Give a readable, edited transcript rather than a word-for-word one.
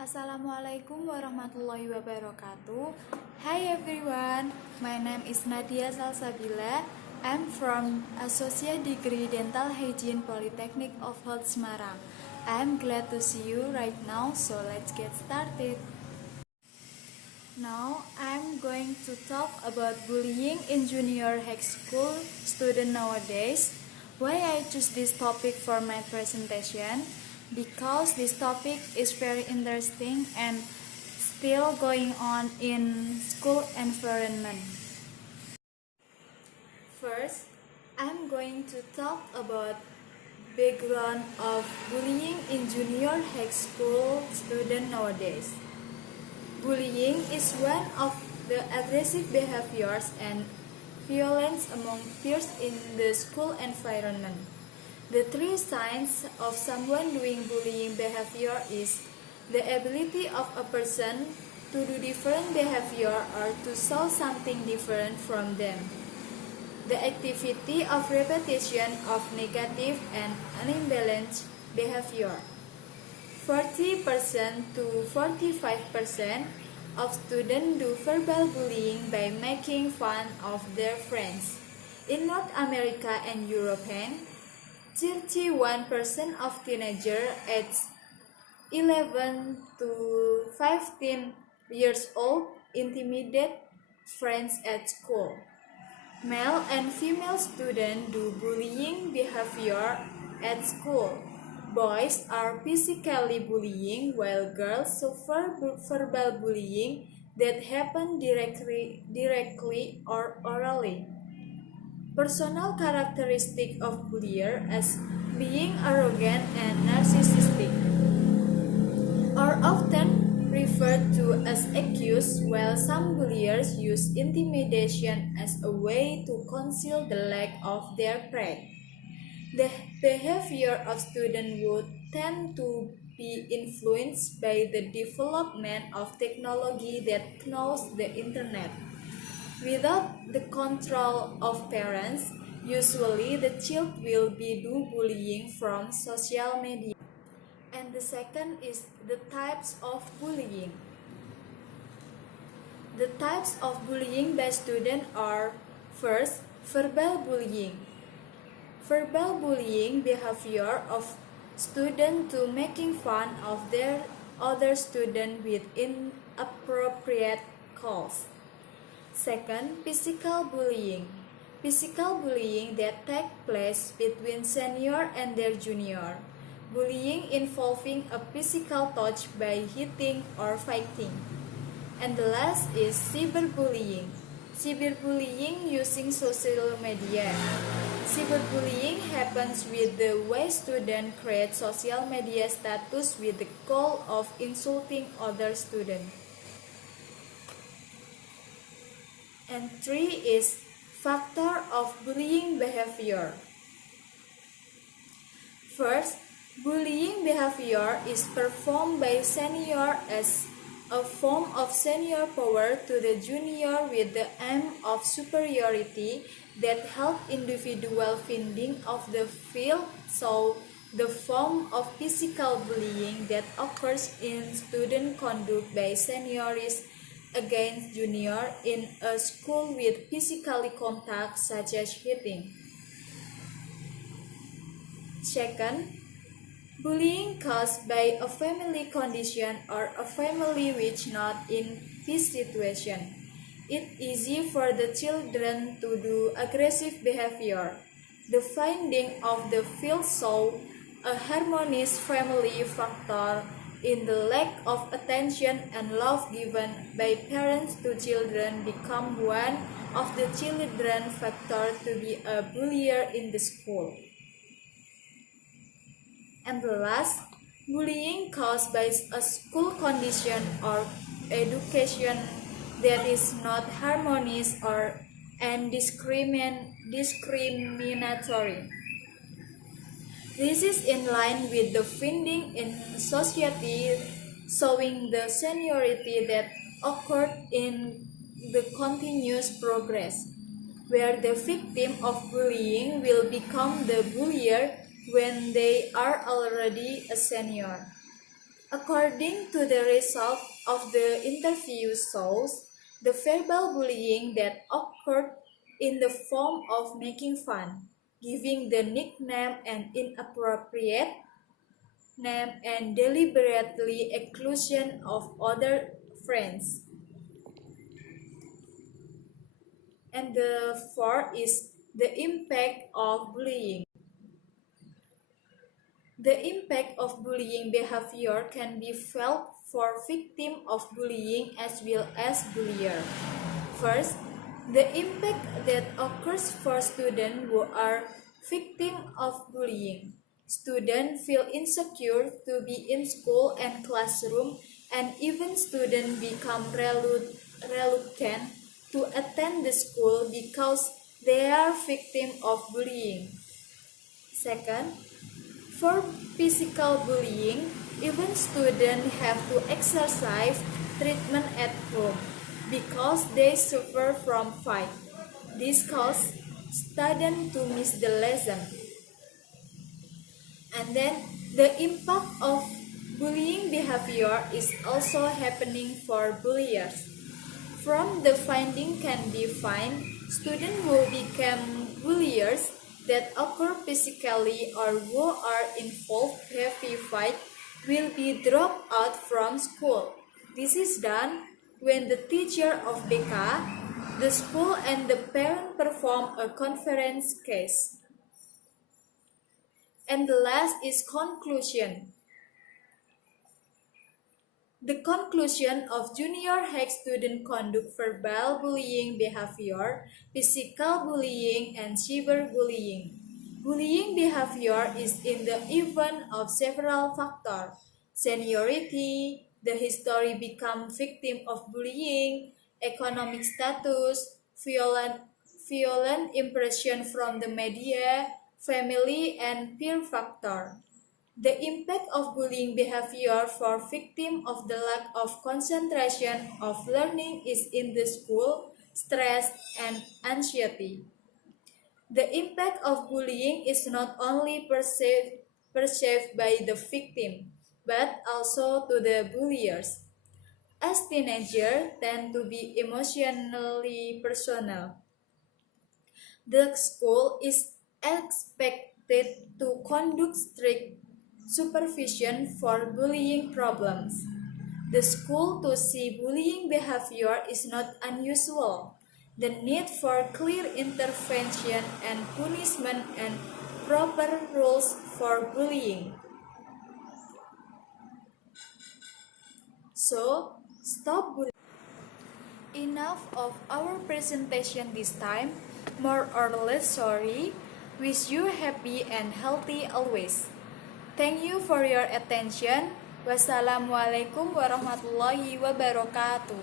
Assalamualaikum warahmatullahi wabarakatuh. Hi everyone, my name is Nadia Salsabila. I'm from Associate Degree Dental Hygiene Polytechnic of Health Semarang. I'm glad to see you right now, so let's get started. Now I'm going to talk about bullying in junior high school student nowadays. Why I choose this topic for my presentation? Because this topic is very interesting and still going on in school environment. First, I'm going to talk about background of bullying in junior high school student nowadays. Bullying is one of the aggressive behaviors and violence among peers in the school environment. The three signs of someone doing bullying behavior is the ability of a person to do different behavior or to show something different from them. The activity of repetition of negative and unimbalanced behavior. 40% to 45% of students do verbal bullying by making fun of their friends. In North America and Europe, 31% of teenagers aged 11 to 15 years old intimidate friends at school. Male and female students do bullying behavior at school. Boys are physically bullying while girls suffer verbal bullying that happen directly or orally. Personal characteristic of bullier as being arrogant and narcissistic are often referred to as accused, while some bulliers use intimidation as a way to conceal the lack of their pride. The behavior of students would tend to be influenced by the development of technology that knows the internet. Without the control of parents, usually the child will be do bullying from social media. And the second is the types of bullying. The types of bullying by students are: first, verbal bullying. Verbal bullying behavior of students to making fun of their other student with inappropriate calls. Second, physical bullying. Physical bullying that takes place between senior and their junior. Bullying involving a physical touch by hitting or fighting. And the last is cyberbullying. Cyberbullying using social media. Cyberbullying happens with the way students create social media status with the goal of insulting other students. And three is factor of bullying behavior. First, bullying behavior is performed by senior as a form of senior power to the junior with the aim of superiority that help individual finding of the field. So, the form of physical bullying that occurs in student conduct by senior is against junior in a school with physical contact such as hitting. Second, bullying caused by a family condition or a family which not in this situation. It's easy for the children to do aggressive behavior. The finding of the field show a harmonious family factor in the lack of attention and love given by parents to children become one of the children factor to be a bullier in the school. And the last, bullying caused by a school condition or education that is not harmonious or and discriminatory. This is in line with the finding in society showing the seniority that occurred in the continuous progress, where the victim of bullying will become the bullier when they are already a senior. According to the result of the interview shows, the verbal bullying that occurred in the form of making fun, giving the nickname an inappropriate name, and deliberately exclusion of other friends. And the fourth is the impact of bullying. The impact of bullying behavior can be felt for victim of bullying as well as bullier. First, the impact that occurs for students who are victim of bullying. Students feel insecure to be in school and classroom, and even students become reluctant to attend the school because they are victim of bullying. Second, for physical bullying, even students have to exercise treatment at home because they suffer from fight. This causes students to miss the lesson. And then the impact of bullying behavior is also happening for bulliers. From the finding can be found, students who become bulliers that occur physically or who are involved heavy fight will be dropped out from school. This is done when the teacher of BK, the school and the parent perform a conference case. And the last is conclusion. The conclusion of junior high student conduct verbal bullying behavior, physical bullying, and cyberbullying. Bullying behavior is in the event of several factors: seniority, the history become victim of bullying, economic status, violent impression from the media, family, and peer factor. The impact of bullying behavior for victims of the lack of concentration of learning is in the school, stress, and anxiety. The impact of bullying is not only perceived by the victim, but also to the bulliers, as teenagers tend to be emotionally personal. The school is expected to conduct strict supervision for bullying problems. The school to see bullying behavior is not unusual. The need for clear intervention and punishment and proper rules for bullying. So, stop bullying. Enough of our presentation this time. More or less sorry. Wish you happy and healthy always. Thank you for your attention. Wassalamualaikum warahmatullahi wabarakatuh.